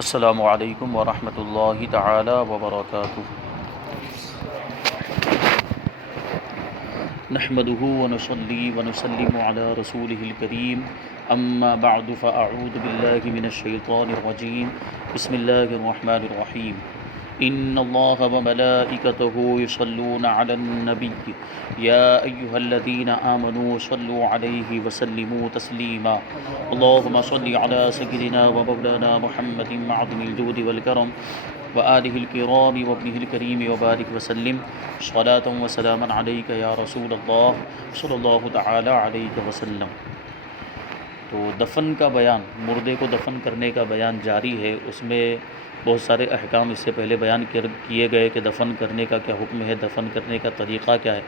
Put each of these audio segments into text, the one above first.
السلام علیکم ورحمۃ اللہ تعالی وبرکاتہ۔ نحمده ونصلي ونسلم على رسوله الكريم اما بعد فاعوذ بالله من الشيطان الرجيم بسم الله الرحمن الرحيم ان الله وملائكته يصلون على النبي يا ايها الذين امنوا صلوا عليه وسلموا تسليما اللهم صل على سيدنا ومولانا محمد معظم الجود والكرم وآلہ الکرام وابنہ الکریم وبارک وسلم صلاۃ وسلاما علیک یا رسول اللہ صلی اللہ تعالی علیہ وسلم۔ تو دفن کا بیان، مردے کو دفن کرنے کا بیان جاری ہے۔ اس میں بہت سارے احکام اس سے پہلے بیان کیے گئے کہ دفن کرنے کا کیا حکم ہے، دفن کرنے کا طریقہ کیا ہے،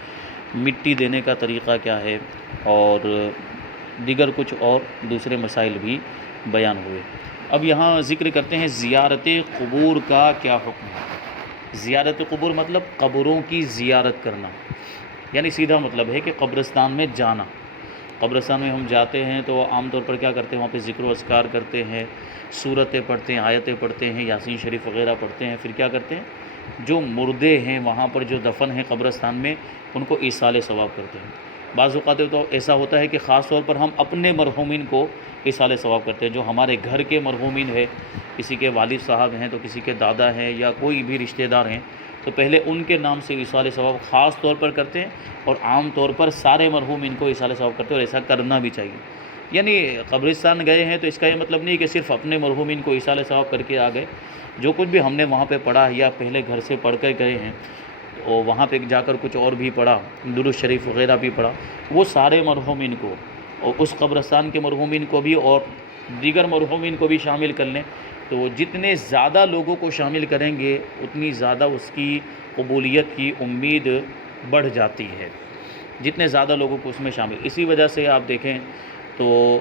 مٹی دینے کا طریقہ کیا ہے، اور دیگر کچھ اور دوسرے مسائل بھی بیان ہوئے۔ اب یہاں ذکر کرتے ہیں زیارت قبور کا کیا حکم ہے۔ زیارت قبور مطلب قبروں کی زیارت کرنا، یعنی سیدھا مطلب ہے کہ قبرستان میں جانا۔ قبرستان میں ہم جاتے ہیں تو عام طور پر کیا کرتے ہیں، وہاں پہ ذکر و اذکار کرتے ہیں، سورتیں پڑھتے ہیں، آیتیں پڑھتے ہیں، یاسین شریف وغیرہ پڑھتے ہیں۔ پھر کیا کرتے ہیں، جو مردے ہیں وہاں پر جو دفن ہیں قبرستان میں، ان کو ایصال ثواب کرتے ہیں۔ بعض اوقات تو ایسا ہوتا ہے کہ خاص طور پر ہم اپنے مرحومین کو ایصال ثواب کرتے ہیں۔ جو ہمارے گھر کے مرحومین ہے، کسی کے والد صاحب ہیں تو کسی کے دادا ہیں یا کوئی بھی رشتہ دار ہیں، تو پہلے ان کے نام سے ایصال ثواب خاص طور پر کرتے ہیں، اور عام طور پر سارے مرحومین کو ایصال ثواب کرتے ہیں، اور ایسا کرنا بھی چاہیے۔ یعنی قبرستان گئے ہیں تو اس کا یہ مطلب نہیں کہ صرف اپنے مرحومین کو ایصال ثواب کر کے آ گئے۔ جو کچھ بھی ہم نے وہاں پہ پڑھا یا پہلے گھر سے پڑھ کر گئے ہیں، اور وہاں پہ جا کر کچھ اور بھی پڑھا، درود شریف وغیرہ بھی پڑھا، وہ سارے مرحومین کو، اور اس قبرستان کے مرحومین کو بھی اور دیگر مرحومین کو بھی شامل کر لیں۔ تو جتنے زیادہ لوگوں کو شامل کریں گے اتنی زیادہ اس کی قبولیت کی امید بڑھ جاتی ہے، جتنے زیادہ لوگوں کو اس میں شامل۔ اسی وجہ سے آپ دیکھیں تو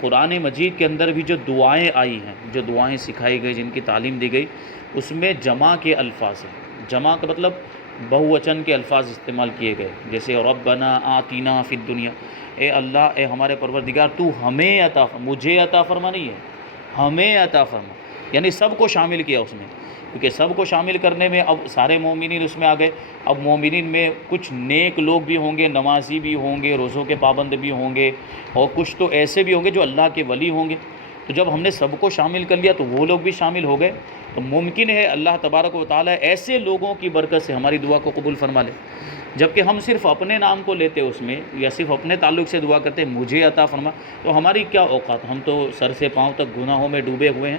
قرآن مجید کے اندر بھی جو دعائیں آئی ہیں، جو دعائیں سکھائی گئی، جن کی تعلیم دی گئی، اس میں جمع کے الفاظ ہیں۔ جمع کا مطلب بہووچن کے الفاظ استعمال کیے گئے، جیسے ربنا آتینا فی الدنیا، اے اللہ، اے ہمارے پروردگار، تو ہمیں عطا فرما، مجھے عطا فرما نہیں ہے، ہمیں عطا فرما، یعنی سب کو شامل کیا اس میں، کیونکہ سب کو شامل کرنے میں اب سارے مومنین اس میں آ گئے۔ اب مومنین میں کچھ نیک لوگ بھی ہوں گے، نمازی بھی ہوں گے، روزوں کے پابند بھی ہوں گے، اور کچھ تو ایسے بھی ہوں گے جو اللہ کے ولی ہوں گے۔ تو جب ہم نے سب کو شامل کر لیا تو وہ لوگ بھی شامل ہو گئے، تو ممکن ہے اللہ تبارک و تعالیٰ ایسے لوگوں کی برکت سے ہماری دعا کو قبول فرما لے۔ جبکہ ہم صرف اپنے نام کو لیتے اس میں، یا صرف اپنے تعلق سے دعا کرتے مجھے عطا فرما، تو ہماری کیا اوقات، ہم تو سر سے پاؤں تک گناہوں میں ڈوبے ہوئے ہیں،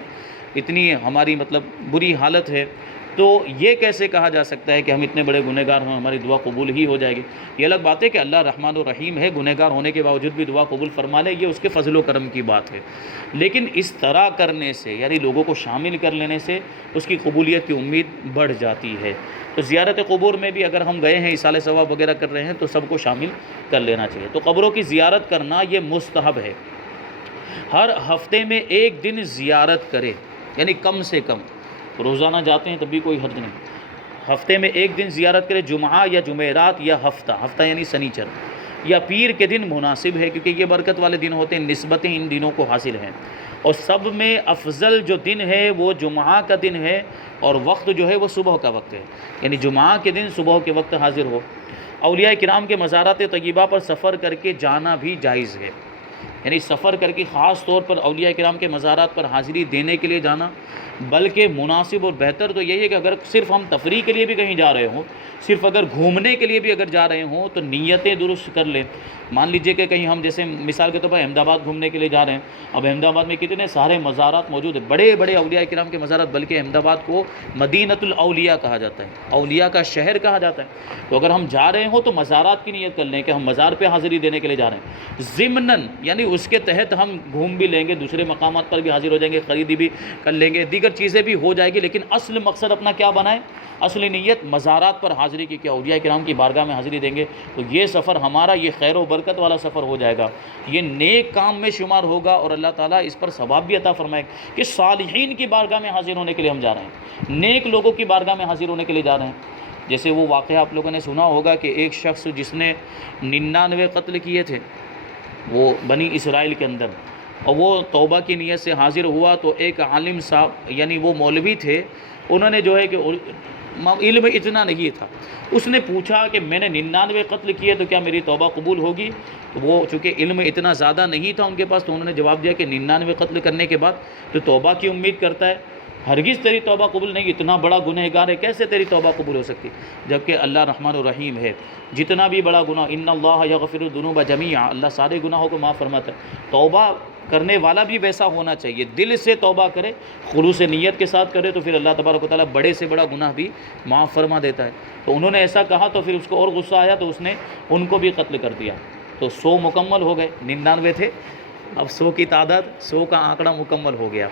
اتنی ہماری بری حالت ہے۔ تو یہ کیسے کہا جا سکتا ہے کہ ہم اتنے بڑے گنہگار ہوں، ہماری دعا قبول ہی ہو جائے گی؟ یہ الگ بات ہے کہ اللہ رحمان و رحیم ہے، گنہگار ہونے کے باوجود بھی دعا قبول فرما لے، یہ اس کے فضل و کرم کی بات ہے۔ لیکن اس طرح کرنے سے، یعنی لوگوں کو شامل کر لینے سے، اس کی قبولیت کی امید بڑھ جاتی ہے۔ تو زیارت قبور میں بھی اگر ہم گئے ہیں، ایصال ثواب وغیرہ کر رہے ہیں، تو سب کو شامل کر لینا چاہیے۔ تو قبروں کی زیارت کرنا یہ مستحب ہے۔ ہر ہفتے میں ایک دن زیارت کرے، یعنی کم سے کم، روزانہ جاتے ہیں تب بھی کوئی حرج نہیں، ہفتے میں ایک دن زیارت کرے، جمعہ یا جمعرات یا ہفتہ یعنی سنیچر یا پیر کے دن مناسب ہے، کیونکہ یہ برکت والے دن ہوتے ہیں، نسبتیں ان دنوں کو حاصل ہیں۔ اور سب میں افضل جو دن ہے وہ جمعہ کا دن ہے، اور وقت جو ہے وہ صبح کا وقت ہے، یعنی جمعہ کے دن صبح کے وقت حاضر ہو۔ اولیاء کرام کے مزارات طیبہ پر سفر کر کے جانا بھی جائز ہے، یعنی سفر کر کے خاص طور پر اولیاء کرام کے مزارات پر حاضری دینے کے لیے جانا، بلکہ مناسب اور بہتر تو یہی ہے کہ اگر صرف ہم تفریح کے لیے بھی کہیں جا رہے ہوں، صرف اگر گھومنے کے لیے بھی اگر جا رہے ہوں، تو نیتیں درست کر لیں۔ مان لیجئے کہ کہیں ہم جیسے مثال کے طور پر احمد آباد گھومنے کے لیے جا رہے ہیں، اب احمد آباد میں کتنے سارے مزارات موجود ہیں، بڑے بڑے اولیاء کرام کے مزارات، بلکہ احمد آباد کو مدینۃ الاولیاء کہا جاتا ہے، اولیاء کا شہر کہا جاتا ہے۔ تو اگر ہم جا رہے ہوں تو مزارات کی نیت کر لیں کہ ہم مزار پہ حاضری دینے کے لیے جا رہے ہیں، ضمناً یعنی اس کے تحت ہم گھوم بھی لیں گے، دوسرے مقامات پر بھی حاضر ہو جائیں گے، خریدی بھی کر لیں گے، دیگر چیزیں بھی ہو جائے گی، لیکن اصل مقصد اپنا کیا بنائیں، اصل نیت مزارات پر حاضری کی، کہ اولیاء کرام کی بارگاہ میں حاضری دیں گے، تو یہ سفر ہمارا یہ خیر و برکت والا سفر ہو جائے گا، یہ نیک کام میں شمار ہوگا، اور اللہ تعالیٰ اس پر ثواب بھی عطا فرمائے گا کہ صالحین کی بارگاہ میں حاضر ہونے کے لیے ہم جا رہے ہیں، نیک لوگوں کی بارگاہ میں حاضر ہونے کے لیے جا رہے ہیں۔ جیسے وہ واقعہ آپ لوگوں نے سنا ہوگا کہ ایک شخص جس نے 99 قتل کیے تھے وہ بنی اسرائیل کے اندر، اور وہ توبہ کی نیت سے حاضر ہوا تو ایک عالم صاحب یعنی وہ مولوی تھے، انہوں نے جو ہے کہ علم اتنا نہیں تھا، اس نے پوچھا کہ میں نے 99 قتل کیے تو کیا میری توبہ قبول ہوگی؟ تو وہ چونکہ علم اتنا زیادہ نہیں تھا ان کے پاس، تو انہوں نے جواب دیا کہ 99 قتل کرنے کے بعد تو توبہ کی امید کرتا ہے؟ ہرگز تیری توبہ قبول نہیں، اتنا بڑا گنہگار ہے، کیسے تیری توبہ قبول ہو سکتی؟ جبکہ اللہ رحمن الرحیم ہے، جتنا بھی بڑا گناہ، ان اللہ یغفر الذنوب جمیعا، اللہ سارے گناہوں کو معاف فرماتا ہے۔ توبہ کرنے والا بھی ویسا ہونا چاہیے، دل سے توبہ کرے، خلوص نیت کے ساتھ کرے، تو پھر اللہ تبارک و تعالیٰ بڑے سے بڑا گناہ بھی معاف فرما دیتا ہے۔ تو انہوں نے ایسا کہا تو پھر اس کو اور غصہ آیا تو اس نے ان کو بھی قتل کر دیا، تو 100 مکمل ہو گئے، 99 تھے، اب 100 کی تعداد، 100 کا آنکڑا مکمل ہو گیا۔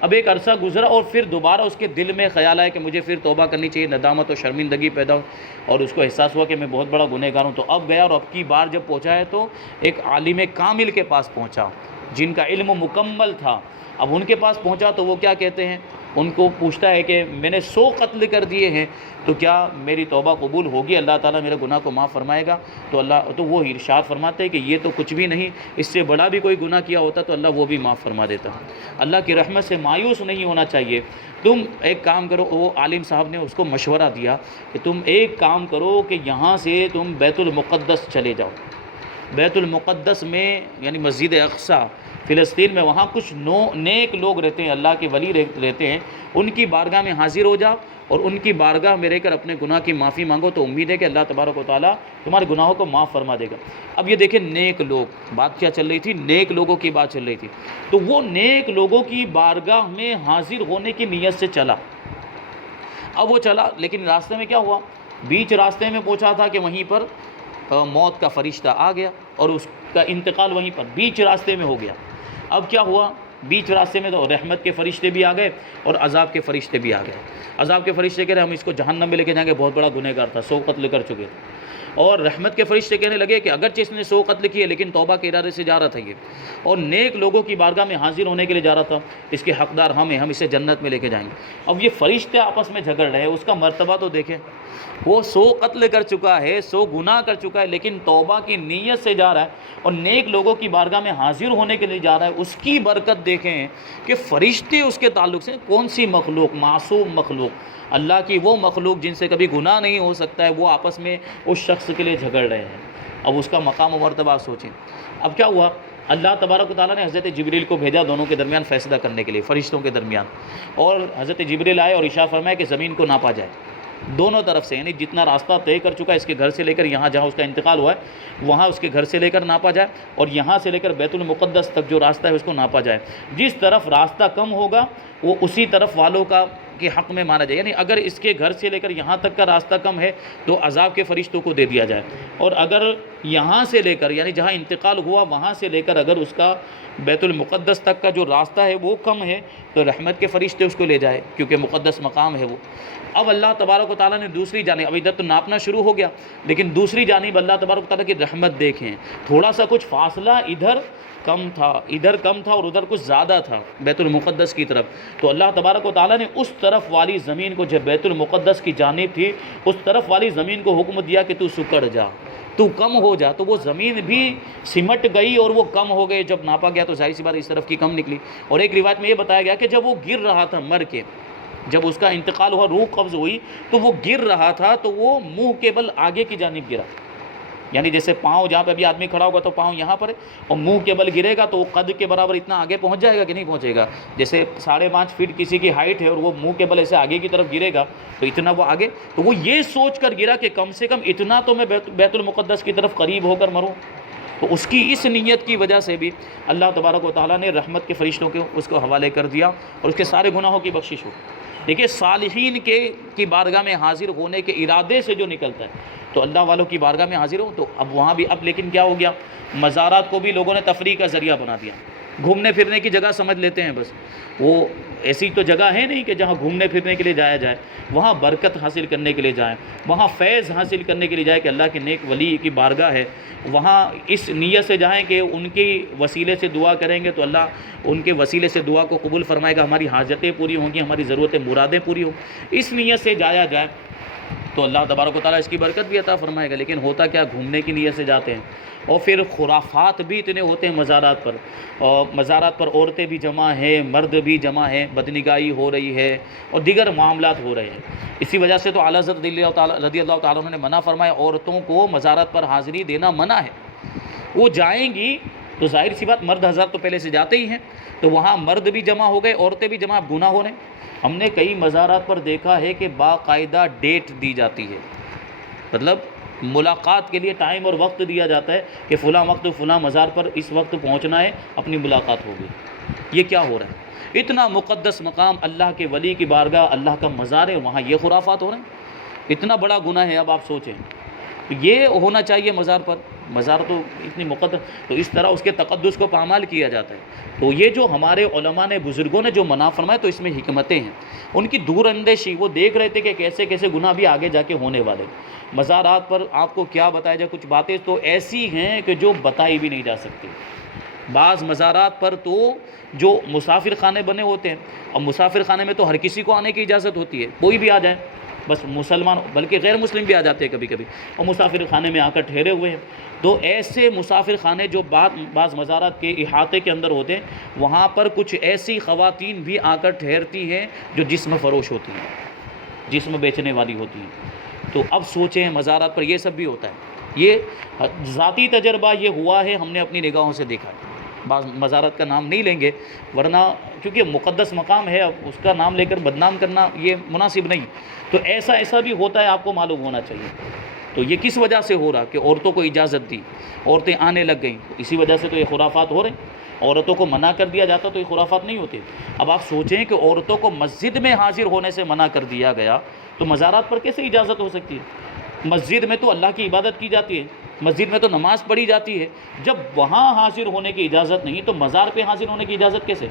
اب ایک عرصہ گزرا اور پھر دوبارہ اس کے دل میں خیال آیا کہ مجھے پھر توبہ کرنی چاہیے، ندامت و شرمندگی پیدا ہو، اور اس کو احساس ہوا کہ میں بہت بڑا گنہگار ہوں۔ تو اب گیا اور اب کی بار جب پہنچا ہے تو ایک عالم کامل کے پاس پہنچا جن کا علم مکمل تھا۔ اب ان کے پاس پہنچا تو وہ کیا کہتے ہیں، ان کو پوچھتا ہے کہ میں نے 100 قتل کر دیے ہیں تو کیا میری توبہ قبول ہوگی، اللہ تعالیٰ میرے گناہ کو معاف فرمائے گا؟ تو وہ ارشاد فرماتے ہیں کہ یہ تو کچھ بھی نہیں، اس سے بڑا بھی کوئی گناہ کیا ہوتا تو اللہ وہ بھی معاف فرما دیتا۔ اللہ کی رحمت سے مایوس نہیں ہونا چاہیے۔ تم ایک کام کرو، وہ عالم صاحب نے اس کو مشورہ دیا کہ تم ایک کام کرو کہ یہاں سے تم بیت المقدس چلے جاؤ، بیت المقدس میں یعنی مسجد اقصیٰ فلسطین میں، وہاں کچھ نیک لوگ رہتے ہیں، اللہ کے ولی رہتے ہیں، ان کی بارگاہ میں حاضر ہو جاؤ اور ان کی بارگاہ میں رہ کر اپنے گناہ کی معافی مانگو، تو امید ہے کہ اللہ تبارک و تعالیٰ تمہارے گناہوں کو معاف فرما دے گا۔ اب یہ دیکھیں نیک لوگ، بات کیا چل رہی تھی، نیک لوگوں کی بات چل رہی تھی، تو وہ نیک لوگوں کی بارگاہ میں حاضر ہونے کی نیت سے چلا۔ اب وہ چلا، لیکن راستے میں کیا ہوا، بیچ راستے میں پہنچا تھا کہ وہیں پر موت کا فرشتہ آ گیا اور اس کا انتقال وہیں پر بیچ راستے میں ہو گیا۔ اب کیا ہوا، بیچ راستے میں تو رحمت کے فرشتے بھی آ گئے اور عذاب کے فرشتے بھی آ گئے۔ عذاب کے فرشتے کہہ رہے ہم اس کو جہنم میں لے کے جائیں گے، بہت بڑا گنہگار تھا، 100 قتل کر چکے تھے۔ اور رحمت کے فرشتے کہنے لگے کہ اگرچہ اس نے 100 قتل کیے لیکن توبہ کے ارادے سے جا رہا تھا یہ، اور نیک لوگوں کی بارگاہ میں حاضر ہونے کے لیے جا رہا تھا، اس کے حقدار ہم ہیں، ہم اسے جنت میں لے کے جائیں گے۔ اب یہ فرشتے آپس میں جھگڑ رہے ہیں، اس کا مرتبہ تو دیکھیں، وہ 100 قتل کر چکا ہے، 100 گناہ کر چکا ہے، لیکن توبہ کی نیت سے جا رہا ہے اور نیک لوگوں کی بارگاہ میں حاضر ہونے کے لیے جا رہا ہے۔ اس کی برکت دیکھیں کہ فرشتے اس کے تعلق سے، کون سی مخلوق، معصوم مخلوق، اللہ کی وہ مخلوق جن سے کبھی گناہ نہیں ہو سکتا ہے، وہ آپس میں اس شخص کے لیے جھگڑ رہے ہیں۔ اب اس کا مقام و مرتبہ سوچیں۔ اب کیا ہوا، اللہ تبارک و تعالیٰ نے حضرت جبریل کو بھیجا دونوں کے درمیان فیصلہ کرنے کے لیے، فرشتوں کے درمیان، اور حضرت جبریل آئے اور ارشاد فرمایا کہ زمین کو ناپا جائے دونوں طرف سے، یعنی جتنا راستہ طے کر چکا ہے اس کے گھر سے لے کر یہاں جہاں اس کا انتقال ہوا ہے وہاں اس کے گھر سے لے کر ناپا جائے، اور یہاں سے لے کر بیت المقدس تک جو راستہ ہے اس کو ناپا جائے۔ جس طرف راستہ کم ہوگا وہ اسی طرف والوں کا کے حق میں مانا جائے، یعنی اگر اس کے گھر سے لے کر یہاں تک کا راستہ کم ہے تو عذاب کے فرشتوں کو دے دیا جائے، اور اگر یہاں سے لے کر یعنی جہاں انتقال ہوا وہاں سے لے کر اگر اس کا بیت المقدس تک کا جو راستہ ہے وہ کم ہے تو رحمت کے فرشتے اس کو لے جائے، کیونکہ مقدس مقام ہے وہ۔ اب اللہ تبارک و تعالیٰ نے دوسری جانب، اب ادھر تو ناپنا شروع ہو گیا، لیکن دوسری جانب اللہ تبارک و تعالیٰ کی رحمت دیکھیں، تھوڑا سا کچھ فاصلہ ادھر کم تھا اور ادھر کچھ زیادہ تھا بیت المقدس کی طرف، تو اللہ تبارک و تعالیٰ نے اس طرف والی زمین کو، جب بیت المقدس کی جانب تھی اس طرف والی زمین کو حکم دیا کہ تو سکڑ جا، تو کم ہو جا، تو وہ زمین بھی سمٹ گئی اور وہ کم ہو گئی۔ جب ناپا گیا تو ظاہر سی بات اس طرف کی کم نکلی۔ اور ایک روایت میں یہ بتایا گیا کہ جب وہ گر رہا تھا مر کے، جب اس کا انتقال ہوا، روح قبض ہوئی، تو وہ گر رہا تھا تو وہ منہ کے بل آگے کی جانب گرا، یعنی جیسے پاؤں جہاں پہ ابھی آدمی کھڑا ہوگا تو پاؤں یہاں پر ہے، اور منہ کے بل گرے گا تو وہ قد کے برابر اتنا آگے پہنچ جائے گا کہ نہیں پہنچے گا؟ جیسے 5.5 فٹ کسی کی ہائٹ ہے اور وہ منہ کے بل ایسے آگے کی طرف گرے گا تو اتنا وہ آگے، تو وہ یہ سوچ کر گرا کہ کم سے کم اتنا تو میں بیت المقدس کی طرف قریب ہو کر مروں۔ تو اس کی اس نیت کی وجہ سے بھی اللہ تبارک و تعالیٰ نے رحمت کے فرشتوں کے اس کو حوالے کر دیا اور اس کے سارے گناہوں کی بخشش ہو۔ دیکھیے صالحین کی بارگاہ میں حاضر ہونے کے ارادے سے جو نکلتا ہے تو اللہ والوں کی بارگاہ میں حاضر ہو، تو اب وہاں بھی اب لیکن کیا ہو گیا، مزارات کو بھی لوگوں نے تفریح کا ذریعہ بنا دیا، گھومنے پھرنے کی جگہ سمجھ لیتے ہیں بس، وہ ایسی تو جگہ ہے نہیں کہ جہاں گھومنے پھرنے کے لیے جایا جائے، وہاں برکت حاصل کرنے کے لیے جائیں، وہاں فیض حاصل کرنے کے لیے جائے کہ اللہ کے نیک ولی کی بارگاہ ہے، وہاں اس نیت سے جائیں کہ ان کی وسیلے سے دعا کریں گے تو اللہ ان کے وسیلے سے دعا کو قبول فرمائے گا، ہماری حاجتیں پوری ہوں گی، ہماری ضرورتیں مرادیں پوری ہوں، اس نیت سے جایا جائے۔ تو اللہ تبارک و تعالیٰ اس کی برکت بھی عطا فرمائے گا۔ لیکن ہوتا کیا، گھومنے کی نیت سے جاتے ہیں، اور پھر خرافات بھی اتنے ہوتے ہیں مزارات پر، اور مزارات پر عورتیں بھی جمع ہیں، مرد بھی جمع ہیں، بدنگاہی ہو رہی ہے اور دیگر معاملات ہو رہے ہیں۔ اسی وجہ سے تو اعلیٰ حضرت رضی اللہ تعالیٰ عنہ نے منع فرمایا، عورتوں کو مزارات پر حاضری دینا منع ہے۔ وہ جائیں گی تو ظاہر سی بات، مرد حضرات تو پہلے سے جاتے ہی ہیں، تو وہاں مرد بھی جمع ہو گئے، عورتیں بھی جمع، اب گناہ ہو رہے ہیں۔ ہم نے کئی مزارات پر دیکھا ہے کہ باقاعدہ ڈیٹ دی جاتی ہے، مطلب ملاقات کے لیے ٹائم اور وقت دیا جاتا ہے کہ فلاں وقت فلاں مزار پر اس وقت پہنچنا ہے، اپنی ملاقات ہوگی۔ یہ کیا ہو رہا ہے؟ اتنا مقدس مقام، اللہ کے ولی کی بارگاہ، اللہ کا مزار ہے، وہاں یہ خرافات ہو رہے ہیں، اتنا بڑا گناہ ہے۔ اب آپ سوچیں، یہ ہونا چاہیے مزار پر، مزار تو اتنی مقدس، تو اس طرح اس کے تقدس کو پامال کیا جاتا ہے۔ تو یہ جو ہمارے علماء نے، بزرگوں نے جو منع فرمایا، تو اس میں حکمتیں ہیں، ان کی دور اندیشی، وہ دیکھ رہے تھے کہ کیسے کیسے گناہ بھی آگے جا کے ہونے والے۔ مزارات پر آپ کو کیا بتایا جائے، کچھ باتیں تو ایسی ہیں کہ جو بتائی بھی نہیں جا سکتی۔ بعض مزارات پر تو جو مسافر خانے بنے ہوتے ہیں، اور مسافر خانے میں تو ہر کسی کو آنے کی اجازت ہوتی ہے، کوئی بھی آ جائے، بس مسلمان بلکہ غیر مسلم بھی آ جاتے ہیں کبھی کبھی، اور مسافر خانے میں آ کر ٹھہرے ہوئے ہیں۔ تو ایسے مسافر خانے جو بعض مزارات کے احاطے کے اندر ہوتے ہیں، وہاں پر کچھ ایسی خواتین بھی آ کر ٹھہرتی ہیں جو جسم فروش ہوتی ہیں، جسم بیچنے والی ہوتی ہیں۔ تو اب سوچیں، مزارات پر یہ سب بھی ہوتا ہے۔ یہ ذاتی تجربہ یہ ہوا ہے، ہم نے اپنی نگاہوں سے دیکھا ہے۔ بعض مزارات کا نام نہیں لیں گے، ورنہ کیونکہ مقدس مقام ہے، اب اس کا نام لے کر بدنام کرنا یہ مناسب نہیں۔ تو ایسا بھی ہوتا ہے، آپ کو معلوم ہونا چاہیے۔ تو یہ کس وجہ سے ہو رہا کہ عورتوں کو اجازت دی، عورتیں آنے لگ گئیں، اسی وجہ سے تو یہ خرافات ہو رہے ہیں۔ عورتوں کو منع کر دیا جاتا تو یہ خرافات نہیں ہوتے۔ اب آپ سوچیں کہ عورتوں کو مسجد میں حاضر ہونے سے منع کر دیا گیا، تو مزارات پر کیسے اجازت ہو سکتی ہے؟ مسجد میں تو اللہ کی عبادت کی جاتی ہے، مسجد میں تو نماز پڑھی جاتی ہے۔ جب وہاں حاضر ہونے کی اجازت نہیں تو مزار پہ حاضر ہونے کی اجازت کیسے؟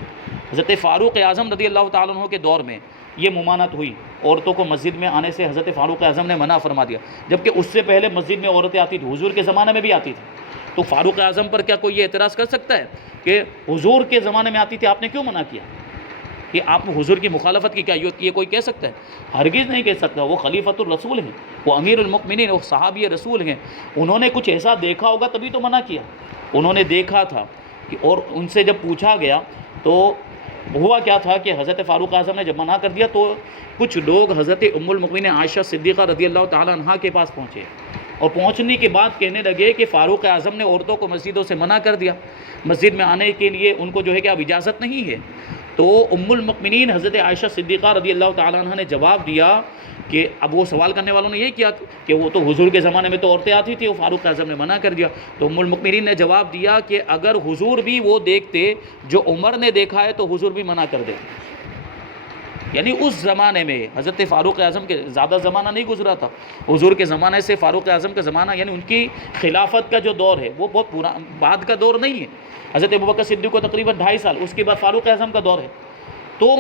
حضرت فاروق اعظم رضی اللہ تعالیٰ عنہ کے دور میں یہ ممانعت ہوئی، عورتوں کو مسجد میں آنے سے حضرت فاروق اعظم نے منع فرما دیا، جبکہ اس سے پہلے مسجد میں عورتیں آتی تھیں، حضور کے زمانے میں بھی آتی تھیں۔ تو فاروق اعظم پر کیا کوئی یہ اعتراض کر سکتا ہے کہ حضور کے زمانے میں آتی تھی، آپ نے کیوں منع کیا؟ کہ آپ حضور کی مخالفت کی کیا یہ کوئی کہہ سکتا ہے؟ ہرگز نہیں کہہ سکتا۔ وہ خلیفۃ الرسول ہیں، وہ امیر المؤمنین، وہ صحابی رسول ہیں، انہوں نے کچھ ایسا دیکھا ہوگا تبھی تو منع کیا۔ انہوں نے دیکھا تھا کہ، اور ان سے جب پوچھا گیا تو ہوا کیا تھا کہ حضرت فاروق اعظم نے جب منع کر دیا تو کچھ لوگ حضرت ام المؤمنین عائشہ صدیقہ رضی اللہ تعالیٰ عنہا کے پاس پہنچے، اور پہنچنے کے بعد کہنے لگے کہ فاروق اعظم نے عورتوں کو مسجدوں سے منع کر دیا، مسجد میں آنے کے لیے ان کو جو ہے کہ اب اجازت نہیں ہے۔ تو ام المؤمنین حضرت عائشہ صدیقہ رضی اللہ تعالیٰ عنہ نے جواب دیا کہ، اب وہ سوال کرنے والوں نے یہ کیا کہ وہ تو حضور کے زمانے میں تو عورتیں آتی تھیں، وہ فاروق اعظم نے منع کر دیا۔ تو ام المؤمنین نے جواب دیا کہ اگر حضور بھی وہ دیکھتے جو عمر نے دیکھا ہے تو حضور بھی منع کر دیتے۔ یعنی اس زمانے میں حضرت فاروق اعظم کے زیادہ زمانہ نہیں گزرا تھا، حضور کے زمانے سے فاروق اعظم کا زمانہ، یعنی ان کی خلافت کا جو دور ہے وہ بہت بعد کا دور نہیں ہے۔ حضرت ابوبکر صدیق کو تقریباً 2.5 سال، اس کے بعد فاروق اعظم کا دور ہے۔ تو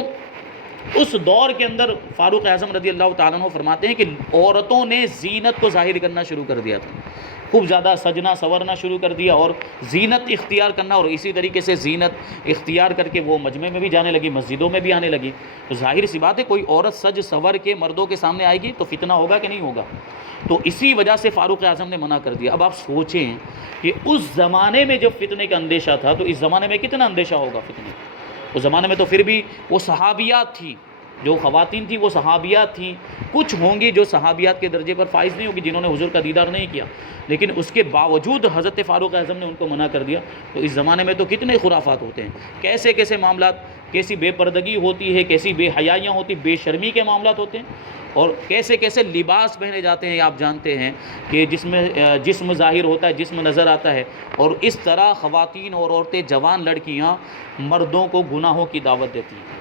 اس دور کے اندر فاروق اعظم رضی اللہ تعالیٰ عنہ فرماتے ہیں کہ عورتوں نے زینت کو ظاہر کرنا شروع کر دیا تھا، خوب زیادہ سجنا سورنا شروع کر دیا اور زینت اختیار کرنا، اور اسی طریقے سے زینت اختیار کر کے وہ مجمع میں بھی جانے لگی، مسجدوں میں بھی آنے لگی۔ تو ظاہر سی بات ہے، کوئی عورت سج سور کے مردوں کے سامنے آئے گی تو فتنہ ہوگا کہ نہیں ہوگا؟ تو اسی وجہ سے فاروق اعظم نے منع کر دیا۔ اب آپ سوچیں کہ اس زمانے میں جب فتنے کا اندیشہ تھا تو اس زمانے میں کتنا اندیشہ ہوگا فتنے؟ اس زمانے میں تو پھر بھی وہ صحابیات تھیں، جو خواتین تھیں وہ صحابیات تھیں، کچھ ہوں گی جو صحابیات کے درجے پر فائز نہیں ہوگی، جنہوں نے حضور کا دیدار نہیں کیا، لیکن اس کے باوجود حضرت فاروق اعظم نے ان کو منع کر دیا۔ تو اس زمانے میں تو کتنے خرافات ہوتے ہیں، کیسے کیسے معاملات، کیسی بے پردگی ہوتی ہے، کیسی بے حیائیاں ہوتی، بے شرمی کے معاملات ہوتے ہیں، اور کیسے کیسے لباس پہنے جاتے ہیں۔ آپ جانتے ہیں کہ جسم ظاہر ہوتا ہے، جسم نظر آتا ہے، اور اس طرح خواتین اور عورتیں، جوان لڑکیاں مردوں کو گناہوں کی دعوت دیتی ہیں۔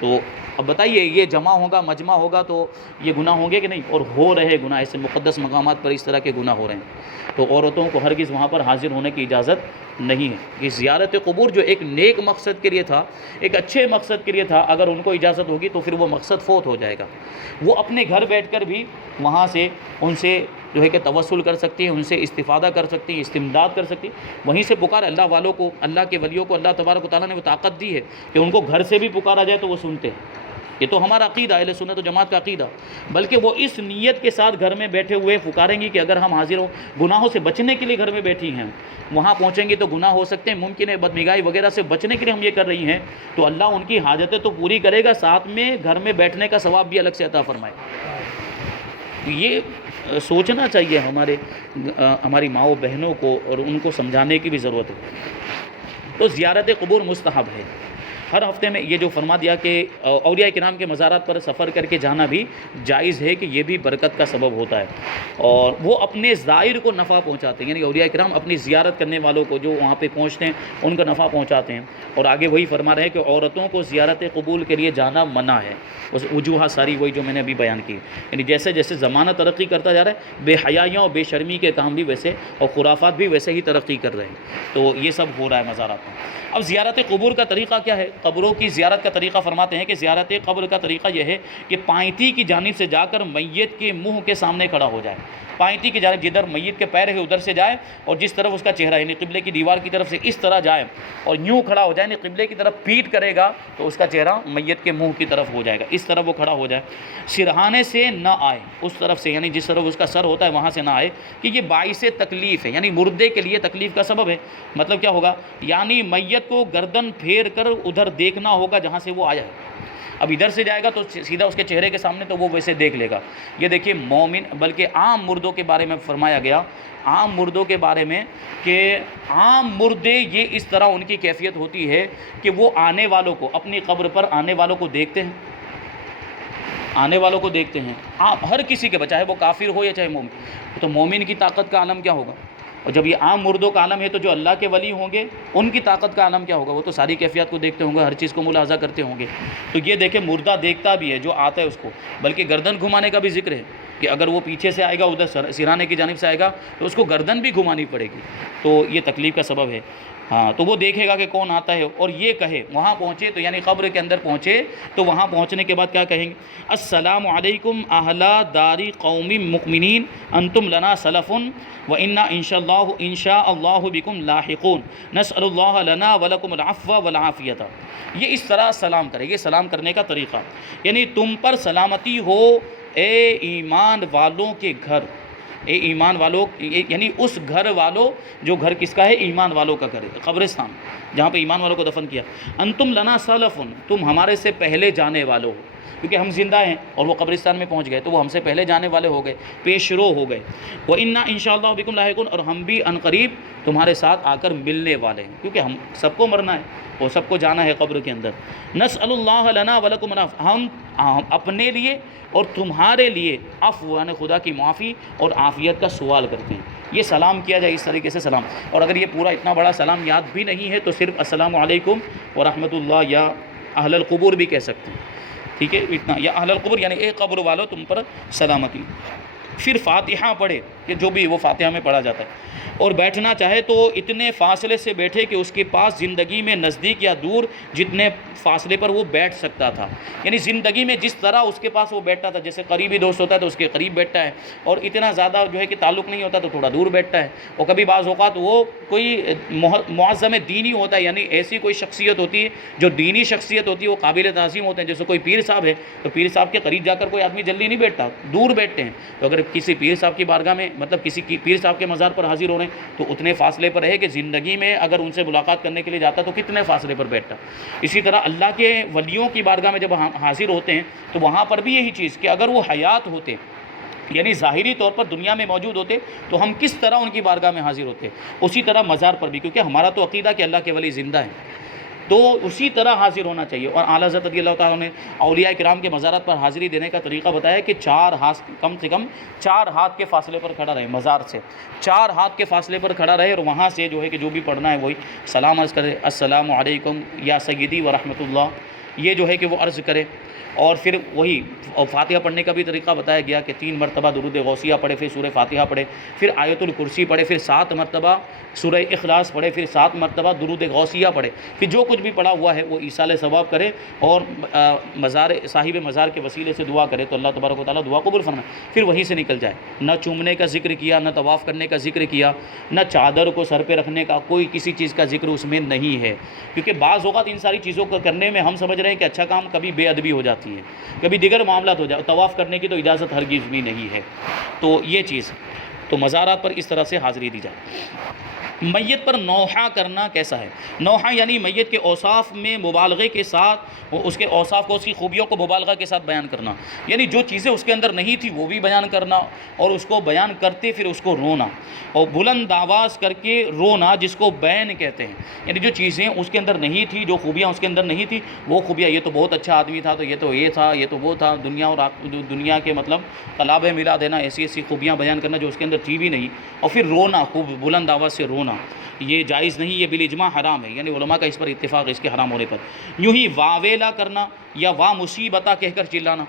تو اب بتائیے، یہ جمع ہوگا، مجمع ہوگا تو یہ گناہ ہوں گے کہ نہیں؟ اور ہو رہے گناہ، ایسے مقدس مقامات پر اس طرح کے گناہ ہو رہے ہیں۔ تو عورتوں کو ہرگز وہاں پر حاضر ہونے کی اجازت نہیں ہے۔ یہ زیارت قبور جو ایک نیک مقصد کے لیے تھا، ایک اچھے مقصد کے لیے تھا، اگر ان کو اجازت ہوگی تو پھر وہ مقصد فوت ہو جائے گا۔ وہ اپنے گھر بیٹھ کر بھی وہاں سے ان سے جو ہے کہ توسل کر سکتی ہیں، ان سے استفادہ کر سکتی ہیں، استمداد کر سکتی ہیں، وہیں سے پکار اللہ والوں کو، اللہ کے ولیوں کو اللہ تبارک و تعالیٰ نے وہ طاقت دی ہے کہ ان کو گھر سے بھی پکارا جائے تو وہ سنتے ہیں۔ یہ تو ہمارا عقیدہ اہل سنت و جماعت کا عقیدہ، بلکہ وہ اس نیت کے ساتھ گھر میں بیٹھے ہوئے پکاریں گی کہ اگر ہم حاضر ہوں، گناہوں سے بچنے کے لیے گھر میں بیٹھی ہیں، وہاں پہنچیں گے تو گناہ ہو سکتے ہیں، ممکن ہے بدنگاہی وغیرہ سے بچنے کے لیے ہم یہ کر رہی ہیں، تو اللہ ان کی حاجتیں تو پوری کرے گا، ساتھ میں گھر میں بیٹھنے کا ثواب بھی الگ سے عطا فرمائے۔ یہ سوچنا چاہیے ہماری ماؤں بہنوں کو، اور ان کو سمجھانے کی بھی ضرورت ہے۔ تو زیارت قبور مستحب ہے، ہر ہفتے میں یہ جو فرما دیا کہ اولیاء کرام کے مزارات پر سفر کر کے جانا بھی جائز ہے، کہ یہ بھی برکت کا سبب ہوتا ہے، اور وہ اپنے زائر کو نفع پہنچاتے ہیں، یعنی اولیاء کرام اپنی زیارت کرنے والوں کو جو وہاں پہ پہنچتے ہیں ان کا نفع پہنچاتے ہیں۔ اور آگے وہی فرما رہے ہیں کہ عورتوں کو زیارت قبول کے لیے جانا منع ہے، بس وجوہات ساری وہی جو میں نے ابھی بیان کی، یعنی جیسے جیسے زمانہ ترقی کرتا جا رہا ہے، بے حیائیوں اور بے شرمی کے کام بھی ویسے، اور خرافات بھی ویسے ہی ترقی کر رہے ہیں، تو یہ سب ہو رہا ہے مزارات میں۔ اب زیارت قبور کا طریقہ کیا ہے؟ قبروں کی زیارت کا طریقہ فرماتے ہیں کہ زیارت قبر کا طریقہ یہ ہے کہ پائنتی کی جانب سے جا کر میت کے منہ کے سامنے کھڑا ہو جائے، پائنتی کی جانب جدھر میت کے پیر ہے ادھر سے جائے، اور جس طرف اس کا چہرہ یعنی قبلے کی دیوار کی طرف سے اس طرح جائے، اور یوں کھڑا ہو جائے، یعنی قبلے کی طرف پیٹ کرے گا تو اس کا چہرہ میت کے منہ کی طرف ہو جائے گا، اس طرف وہ کھڑا ہو جائے، سرہانے سے نہ آئے اس طرف سے، یعنی جس طرف اس کا سر ہوتا ہے وہاں سے نہ آئے، کہ یہ باعث تکلیف ہے، یعنی مردے کے لیے تکلیف کا سبب ہے۔ مطلب کیا ہوگا؟ یعنی میت کو گردن پھیر کر ادھر دیکھنا ہوگا جہاں سے وہ آیا ہے، اب ادھر سے جائے گا تو سیدھا اس کے چہرے کے سامنے، تو وہ ویسے دیکھ لے گا۔ یہ دیکھیے مومن، بلکہ عام مردوں کے بارے میں فرمایا گیا، عام مردوں کے بارے میں، کہ عام مردے یہ اس طرح ان کی کیفیت ہوتی ہے کہ وہ آنے والوں کو، اپنی قبر پر آنے والوں کو دیکھتے ہیں، آنے والوں کو دیکھتے ہیں، ہر کسی کے، چاہے وہ کافر ہو یا چاہے مومن، تو مومن کی طاقت کا عالم کیا ہوگا؟ اور جب یہ عام مردوں کا عالم ہے تو جو اللہ کے ولی ہوں گے ان کی طاقت کا عالم کیا ہوگا؟ وہ تو ساری کیفیات کو دیکھتے ہوں گے، ہر چیز کو ملاحظہ کرتے ہوں گے۔ تو یہ دیکھیں مردہ دیکھتا بھی ہے جو آتا ہے اس کو، بلکہ گردن گھمانے کا بھی ذکر ہے کہ اگر وہ پیچھے سے آئے گا، ادھر سرانے کی جانب سے آئے گا تو اس کو گردن بھی گھمانی پڑے گی، تو یہ تکلیف کا سبب ہے۔ ہاں، تو وہ دیکھے گا کہ کون آتا ہے، اور یہ کہے وہاں پہنچے تو، یعنی قبر کے اندر پہنچے تو وہاں پہنچنے کے بعد کیا کہیں گے؟ السلام علیکم اہل داری قوم مؤمنین انتم لنا سلف وانا انشاء اللہ بکم لاحقون نسأل اللہ لنا ولکم العفو والعافیۃ۔ یہ اس طرح سلام کرے، یہ سلام کرنے کا طریقہ، یعنی تم پر سلامتی ہو اے ایمان والوں کے گھر، اے ایمان والوں، یعنی اس گھر والوں جو گھر کس کا ہے؟ ایمان والوں کا گھر ہے، قبرستان جہاں پہ ایمان والوں کو دفن کیا۔ انتم لنا سلفن، تم ہمارے سے پہلے جانے والوں ہو، کیونکہ ہم زندہ ہیں اور وہ قبرستان میں پہنچ گئے تو وہ ہم سے پہلے جانے والے ہو گئے، پیش رو ہو گئے۔ وَإِنَّا إِنْ شَاءَ اللَّهُ بِكُمْ لَاحِقُونَ، اور ہم بھی عنقریب تمہارے ساتھ آ کر ملنے والے ہیں، کیونکہ ہم سب کو مرنا ہے اور سب کو جانا ہے قبر کے اندر۔ نسأل اللہ لنا ولکم العفو، ہم اپنے لیے اور تمہارے لیے عفو، یعنی خدا کی معافی اور عافیت کا سوال کرتے ہیں۔ یہ سلام کیا جائے، اس طریقے سے سلام، اور اگر یہ پورا اتنا بڑا سلام یاد بھی نہیں ہے تو صرف السلام علیکم ورحمۃ اللہ یا اہل القبور بھی کہہ سکتے ہیں، ٹھیک ہے، اتنا، یا اہل القبور یعنی اے قبر والو تم پر سلامتی۔ پھر فاتحہ پڑھے، کہ جو بھی وہ فاتحہ میں پڑھا جاتا ہے، اور بیٹھنا چاہے تو اتنے فاصلے سے بیٹھے کہ اس کے پاس زندگی میں نزدیک یا دور جتنے فاصلے پر وہ بیٹھ سکتا تھا، یعنی زندگی میں جس طرح اس کے پاس وہ بیٹھتا تھا، جیسے قریبی دوست ہوتا ہے تو اس کے قریب بیٹھتا ہے، اور اتنا زیادہ جو ہے کہ تعلق نہیں ہوتا تو تھوڑا دور بیٹھتا ہے، اور کبھی بعض اوقات وہ کوئی معظم دینی ہوتا ہے، یعنی ایسی کوئی شخصیت ہوتی ہے جو دینی شخصیت ہوتی ہے، وہ قابل تعظیم ہوتے ہیں، جیسے کوئی پیر صاحب ہے تو پیر صاحب کے قریب جا کر کوئی آدمی جلدی نہیں بیٹھتا، دور بیٹھتے ہیں، تو اگر کسی پیر صاحب کی بارگاہ میں، مطلب کسی کی پیر صاحب کے مزار پر حاضر ہو رہے ہیں تو اتنے فاصلے پر رہے کہ زندگی میں اگر ان سے ملاقات کرنے کے لیے جاتا تو کتنے فاصلے پر بیٹھتا۔ اسی طرح اللہ کے ولیوں کی بارگاہ میں جب حاضر ہوتے ہیں تو وہاں پر بھی یہی چیز کہ اگر وہ حیات ہوتے، یعنی ظاہری طور پر دنیا میں موجود ہوتے تو ہم کس طرح ان کی بارگاہ میں حاضر ہوتے، اسی طرح مزار پر بھی، کیونکہ ہمارا تو عقیدہ کہ اللہ کے ولی زندہ ہیں، تو اسی طرح حاضر ہونا چاہیے۔ اور اعلیٰ حضرت رضی اللہ تعالیٰ نے اولیاء کرام کے مزارات پر حاضری دینے کا طریقہ بتایا کہ 4 ہاتھ، کم سے کم 4 ہاتھ کے فاصلے پر کھڑا رہے، مزار سے 4 ہاتھ کے فاصلے پر کھڑا رہے، اور وہاں سے جو ہے کہ جو بھی پڑھنا ہے وہی سلام عرض کرے، السلام علیکم یا سیدی ورحمۃ اللہ، یہ جو ہے کہ وہ عرض کرے۔ اور پھر وہی فاتحہ پڑھنے کا بھی طریقہ بتایا گیا کہ 3 مرتبہ درود غوثیہ پڑھے، پھر سورہ فاتحہ پڑھے، پھر آیت الکرسی پڑھے، پھر 7 مرتبہ سورہ اخلاص پڑھے، پھر 7 مرتبہ درود غوثیہ پڑھے، پھر جو کچھ بھی پڑھا ہوا ہے وہ ایصال ثواب کرے، اور مزار صاحب مزار کے وسیلے سے دعا کرے تو اللہ تبارک و تعالیٰ دعا قبول فرمائے، پھر وہیں سے نکل جائے۔ نہ چومنے کا ذکر کیا، نہ طواف کرنے کا ذکر کیا، نہ چادر کو سر پہ رکھنے کا، کوئی کسی چیز کا ذکر اس میں نہیں ہے، کیونکہ بعض اوقات ان ساری چیزوں کو کرنے میں ہم سمجھ رہے ہیں کہ اچھا کام کبھی بے ادبی ہو جاتی ہے، کبھی دیگر معاملات ہو جائے، طواف کرنے کی تو اجازت ہرگز بھی نہیں ہے۔ تو یہ چیز، تو مزارات پر اس طرح سے حاضری دی جائے۔ میت پر نوحہ کرنا کیسا ہے؟ نوحہ یعنی میت کے اوصاف میں مبالغے کے ساتھ، اس کے اوصاف کو، اس کی خوبیوں کو مبالغہ کے ساتھ بیان کرنا، یعنی جو چیزیں اس کے اندر نہیں تھی وہ بھی بیان کرنا، اور اس کو بیان کرتے پھر اس کو رونا، اور بلند آواز کر کے رونا جس کو بین کہتے ہیں، یعنی جو چیزیں اس کے اندر نہیں تھی، جو خوبیاں اس کے اندر نہیں تھی وہ خوبیاں، یہ تو بہت اچھا آدمی تھا، تو یہ تو یہ تھا، یہ تو وہ تھا، دنیا کے مطلب تالابیں ملا دینا، ایسی ایسی خوبیاں بیان کرنا جو اس کے اندر تھی بھی نہیں، اور پھر رونا، خوب بلند آواز سے رونا، یہ جائز نہیں، یہ بالاجماع حرام ہے، یعنی علماء کا اس پر اتفاق اس کے حرام ہونے پر۔ یوں ہی واویلا کرنا یا وا مصیبتہ کہہ کر چلانا،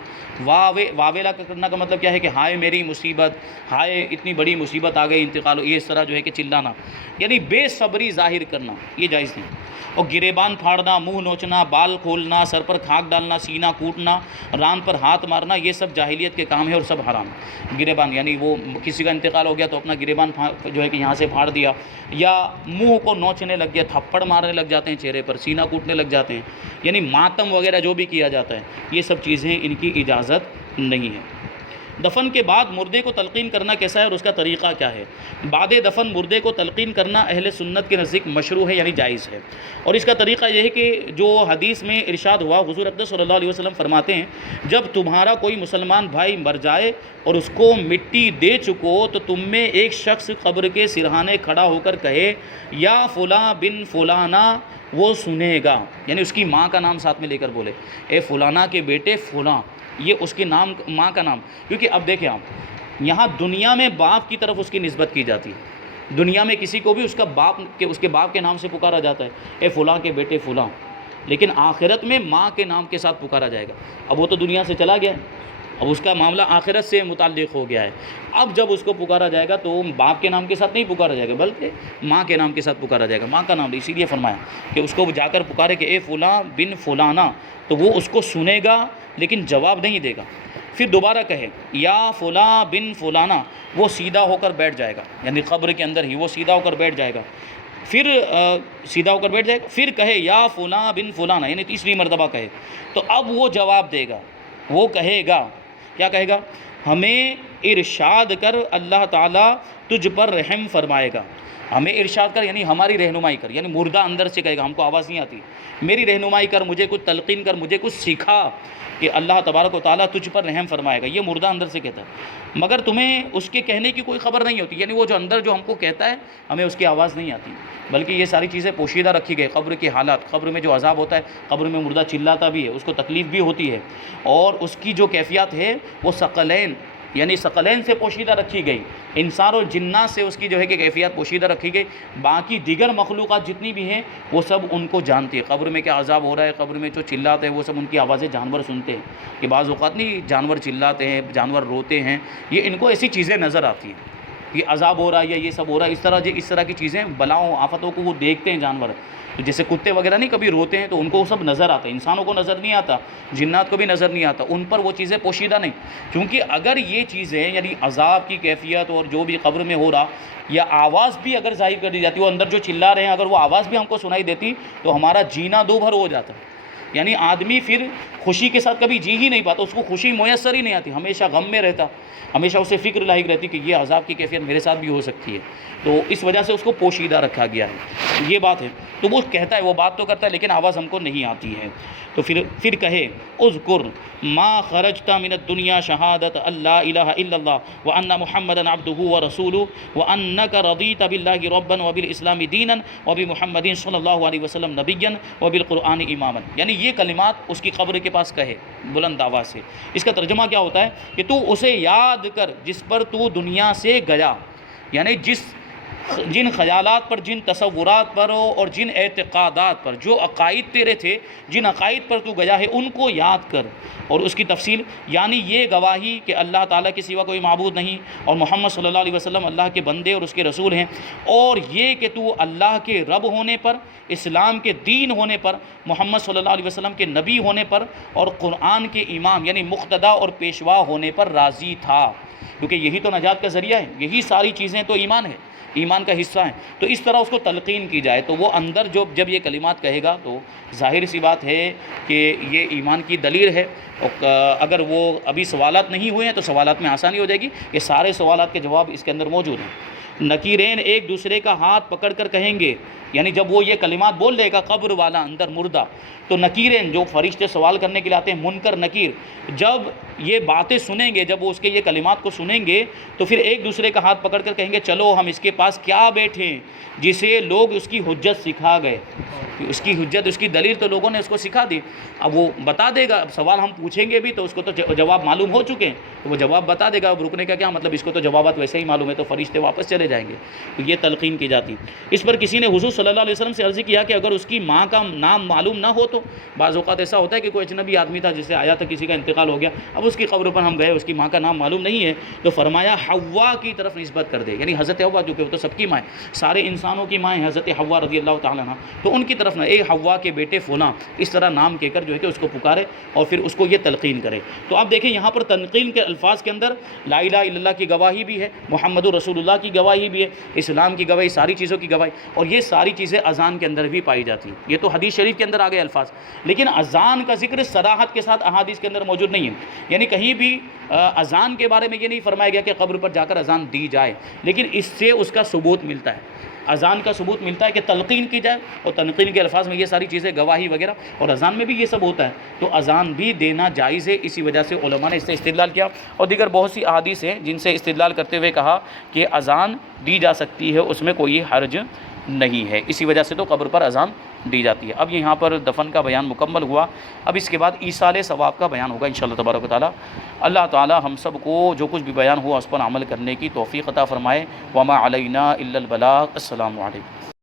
واویلا کرنا کا مطلب کیا ہے کہ ہائے میری مصیبت، ہائے اتنی بڑی مصیبت آ گئی، انتقال ہو، یہ اس طرح جو ہے کہ چلانا، یعنی بے صبری ظاہر کرنا، یہ جائز نہیں۔ اور گریبان پھاڑنا، منہ نوچنا، بال کھولنا، سر پر کھاک ڈالنا، سینہ کوٹنا، ران پر ہاتھ مارنا، یہ سب جاہلیت کے کام ہے اور سب حرام۔ گریبان یعنی وہ کسی کا انتقال ہو گیا تو اپنا گریبان جو ہے کہ یہاں سے پھاڑ دیا، یا منہ کو نوچنے لگ گیا، تھپڑ مارنے لگ جاتے ہیں چہرے پر، سینہ کوٹنے لگ جاتے ہیں، یعنی ماتم وغیرہ جو بھی کیا جاتا ہے، یہ سب چیزیں ان کی اجازت نہیں ہے۔ دفن کے بعد مردے کو تلقین کرنا کیسا ہے اور اس کا طریقہ کیا ہے؟ بعد دفن مردے کو تلقین کرنا اہل سنت کے نزدیک مشروع ہے، یعنی جائز ہے، اور اس کا طریقہ یہ ہے کہ جو حدیث میں ارشاد ہوا، حضور اقدس صلی اللہ علیہ وسلم فرماتے ہیں جب تمہارا کوئی مسلمان بھائی مر جائے اور اس کو مٹی دے چکو تو تم میں ایک شخص قبر کے سرہانے کھڑا ہو کر کہے یا فلاں بن فلانا، وہ سنے گا، یعنی اس کی ماں کا نام ساتھ میں لے کر بولے، اے فلانا کے بیٹے فلاں، یہ اس کے نام، ماں کا نام، کیونکہ اب دیکھیں آپ یہاں دنیا میں باپ کی طرف اس کی نسبت کی جاتی ہے، دنیا میں کسی کو بھی اس کے باپ کے نام سے پکارا جاتا ہے، اے فلاں کے بیٹے فلاں، لیکن آخرت میں ماں کے نام کے ساتھ پکارا جائے گا۔ اب وہ تو دنیا سے چلا گیا ہے، اب اس کا معاملہ آخرت سے متعلق ہو گیا ہے، اب جب اس کو پکارا جائے گا تو باپ کے نام کے ساتھ نہیں پکارا جائے گا بلکہ ماں کے نام کے ساتھ پکارا جائے گا، ماں کا نام، اسی لیے فرمایا کہ اس کو جا کر پکارے کہ اے فلاں بن فلانا، تو وہ اس کو سنے گا لیکن جواب نہیں دے گا، پھر دوبارہ کہے یا فلاں بن فلانا، وہ سیدھا ہو کر بیٹھ جائے گا، یعنی قبر کے اندر ہی وہ سیدھا ہو کر بیٹھ جائے گا، پھر سیدھا ہو کر بیٹھ جائے گا، پھر کہے یا فلاں بن فلانا، یعنی تیسری مرتبہ کہے، تو اب وہ جواب دے گا، وہ کہے گا، کیا کہے گا؟ ہمیں ارشاد کر، اللہ تعالیٰ تجھ پر رحم فرمائے گا، ہمیں ارشاد کر یعنی ہماری رہنمائی کر، یعنی مردہ اندر سے کہے گا، ہم کو آواز نہیں آتی، میری رہنمائی کر، مجھے کچھ تلقین کر، مجھے کچھ سکھا کہ اللہ تبارک و تعالیٰ تجھ پر رحم فرمائے گا، یہ مردہ اندر سے کہتا ہے، مگر تمہیں اس کے کہنے کی کوئی خبر نہیں ہوتی، یعنی وہ جو اندر جو ہم کو کہتا ہے ہمیں اس کی آواز نہیں آتی، بلکہ یہ ساری چیزیں پوشیدہ رکھی گئی، قبر کے حالات، قبر میں جو عذاب ہوتا ہے، قبر میں مردہ چلاتا بھی ہے، اس کو تکلیف بھی ہوتی ہے، اور اس کی جو کیفیت ہے وہ ثقلین، یعنی ثقلین سے پوشیدہ رکھی گئی، انسان اور جنات سے اس کی جو ہے کہ کیفیت پوشیدہ رکھی گئی، باقی دیگر مخلوقات جتنی بھی ہیں وہ سب ان کو جانتی ہے، قبر میں کیا عذاب ہو رہا ہے، قبر میں جو چلاتے ہیں وہ سب ان کی آوازیں جانور سنتے ہیں، کہ بعض اوقات نہیں جانور چلاتے ہیں، جانور روتے ہیں، یہ ان کو ایسی چیزیں نظر آتی ہیں، یہ عذاب ہو رہا ہے یا یہ سب ہو رہا ہے، اس طرح کی چیزیں، بلاؤں آفتوں کو وہ دیکھتے ہیں جانور، تو جیسے کتے وغیرہ نہیں کبھی روتے ہیں تو ان کو سب نظر آتا ہے، انسانوں کو نظر نہیں آتا، جنات کو بھی نظر نہیں آتا، ان پر وہ چیزیں پوشیدہ نہیں، کیونکہ اگر یہ چیزیں یعنی عذاب کی کیفیت اور جو بھی قبر میں ہو رہا، یا آواز بھی اگر ظاہر کر دی جاتی، وہ اندر جو چلا رہے ہیں اگر وہ آواز بھی ہم کو سنائی دیتی تو ہمارا جینا دو بھر ہو جاتا، یعنی آدمی پھر خوشی کے ساتھ کبھی جی ہی نہیں پاتا، اس کو خوشی میسر ہی نہیں آتی، ہمیشہ غم میں رہتا، ہمیشہ اسے فکر لاحق رہتی کہ یہ عذاب کی کیفیت میرے ساتھ بھی ہو سکتی ہے، تو اس وجہ سے اس کو پوشیدہ رکھا گیا ہے، یہ بات ہے، تو وہ کہتا ہے، وہ بات تو کرتا ہے لیکن آواز ہم کو نہیں آتی ہے، تو پھر کہے اذکر ما خرجت من الدنیا شہادت اللہ الہ الا اللہ وان محمدا عبدہ ورسولہ وانک رضیت باللہ ربا وبالاسلام دینا وبمحمد صلی اللہ علیہ وسلم نبیا وبالقرآن اماما، یعنی یہ کلمات اس کی قبر کے پاس کہے بلند آواز سے، اس کا ترجمہ کیا ہوتا ہے کہ تو اسے یاد کر جس پر تو دنیا سے گیا، یعنی جن خیالات پر، جن تصورات پر اور جن اعتقادات پر، جو عقائد تیرے تھے، جن عقائد پر تو گیا ہے ان کو یاد کر، اور اس کی تفصیل یعنی یہ گواہی کہ اللہ تعالیٰ کے سوا کوئی معبود نہیں اور محمد صلی اللہ علیہ وسلم اللہ کے بندے اور اس کے رسول ہیں، اور یہ کہ تو اللہ کے رب ہونے پر، اسلام کے دین ہونے پر، محمد صلی اللہ علیہ وسلم کے نبی ہونے پر اور قرآن کے امام یعنی مقتدا اور پیشوا ہونے پر راضی تھا، کیونکہ یہی تو نجات کا ذریعہ ہے، یہی ساری چیزیں تو ایمان ہے، ایمان ایمان کا حصہ ہیں، تو اس طرح اس کو تلقین کی جائے تو وہ اندر جب یہ کلمات کہے گا تو ظاہر سی بات ہے کہ یہ ایمان کی دلیل ہے۔ اور اگر وہ ابھی سوالات نہیں ہوئے ہیں تو سوالات میں آسانی ہو جائے گی، یہ سارے سوالات کے جواب اس کے اندر موجود ہیں۔ نکیرین ایک دوسرے کا ہاتھ پکڑ کر کہیں گے، یعنی جب وہ یہ کلمات بول لے گا قبر والا اندر مردہ، تو نکیرین جو فرشتے سوال کرنے کے لیے آتے ہیں، منکر نکیر، جب یہ باتیں سنیں گے، جب وہ اس کے یہ کلمات کو سنیں گے تو پھر ایک دوسرے کا ہاتھ پکڑ کر کہیں گے چلو ہم اس کے پاس کیا بیٹھیں جسے لوگ اس کی حجت سکھا گئے۔ اس کی حجت، اس کی دلیل تو لوگوں نے اس کو سکھا دی، اب وہ بتا دے گا۔ اب سوال ہم پوچھیں گے بھی تو اس کو تو جواب معلوم ہو چکے ہیں، تو وہ جواب بتا دے گا۔ اب رکنے کا کیا مطلب، اس کو تو جوابات ویسے ہی معلوم ہے، تو فرشتے واپس چلے جائیں گے۔ تو یہ تلقین کی جاتی۔ اس پر کسی نے حضور صلی اللہ علیہ وسلم سے عرض کیا کہ اگر اس کی ماں کا نام معلوم نہ ہو تو بعض اوقات ایسا ہوتا ہے کہ کوئی اجنبی آدمی تھا، جسے آیا تھا، کسی کا انتقال ہو گیا، اب اس کی قبر پر ہم گئے، اس کی ماں کا نام معلوم نہیں ہے، تو فرمایا حوا کی طرف نسبت کر دے، یعنی حضرت حوا، کیونکہ وہ تو سب کی ماں ہے، سارے انسانوں کی ماں ہے حضرت حوا رضی اللہ تعالیٰ عنہ، تو ان کی طرف نہ، اے حوا کے بیٹے فلاں، اس طرح نام کہہ کر جو ہے کہ اس کو پکارے اور پھر اس کو یہ تلقین کرے۔ تو آپ دیکھیں یہاں پر تلقین کے الفاظ کے اندر لا الہ الا اللہ کی گواہی بھی ہے، محمد رسول اللہ کی گواہی بھی ہے، اسلام کی گواہی، ساری چیزوں کی گواہی، اور یہ ساری چیزیں اذان کے اندر بھی پائی جاتی ہیں۔ یہ تو حدیث شریف کے اندر آ گئے الفاظ، لیکن اذان کا ذکر صراحت کے ساتھ احادیث کے اندر موجود نہیں ہے، یعنی کہیں بھی اذان کے بارے میں یہ نہیں فرمایا گیا کہ قبر پر جا کر اذان دی جائے، لیکن اس سے اس کا ثبوت ملتا ہے، اذان کا ثبوت ملتا ہے کہ تلقین کی جائے، اور تلقین کے الفاظ میں یہ ساری چیزیں گواہی وغیرہ، اور اذان میں بھی یہ سب ہوتا ہے، تو اذان بھی دینا جائز ہے۔ اسی وجہ سے علماء نے اس سے استدلال کیا، اور دیگر بہت سی احادیث ہیں جن سے استدلال کرتے ہوئے کہا کہ اذان دی جا سکتی ہے، اس میں کوئی حرج نہیں ہے، اسی وجہ سے تو قبر پر اذان دی جاتی ہے۔ اب یہاں پر دفن کا بیان مکمل ہوا، اب اس کے بعد ایصال ثواب کا بیان ہوگا انشاءاللہ تبارک و تعالیٰ۔ اللہ تعالیٰ ہم سب کو جو کچھ بھی بیان ہوا اس پر عمل کرنے کی توفیق عطا فرمائے۔ وما علینا الا البلاغ۔ السلام علیکم۔